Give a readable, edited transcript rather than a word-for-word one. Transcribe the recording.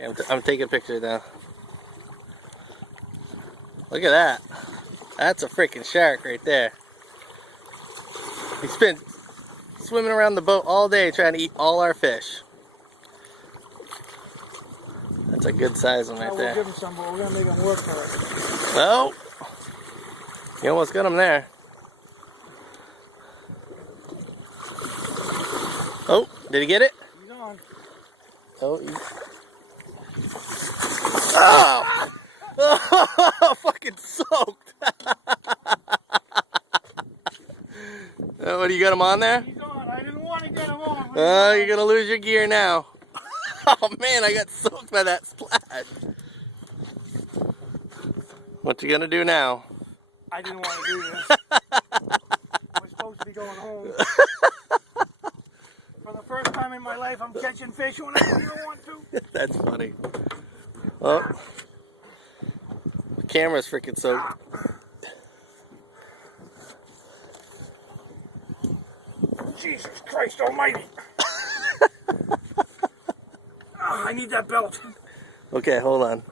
Yeah, I'm taking a picture now. Look at that. That's a freaking shark right there. He's been swimming around the boat all day trying to eat all our fish. That's a good size one right there. We'll give him some, but we're going to make him work for it. Oh! You almost got him there. Oh, did he get it? He's on. Oh, oh! Fucking soaked! What, do you got him on there? He's on. I didn't want to get him on. Oh, you're gonna lose your gear now. Oh man, I got soaked by that splash. What you gonna do now? I didn't want to do this. We're supposed to be going home. For the first time in my life, I'm catching fish when I don't want to. That's funny. Oh, the camera's freaking soaked. Jesus Christ almighty. I need that belt. Okay, hold on.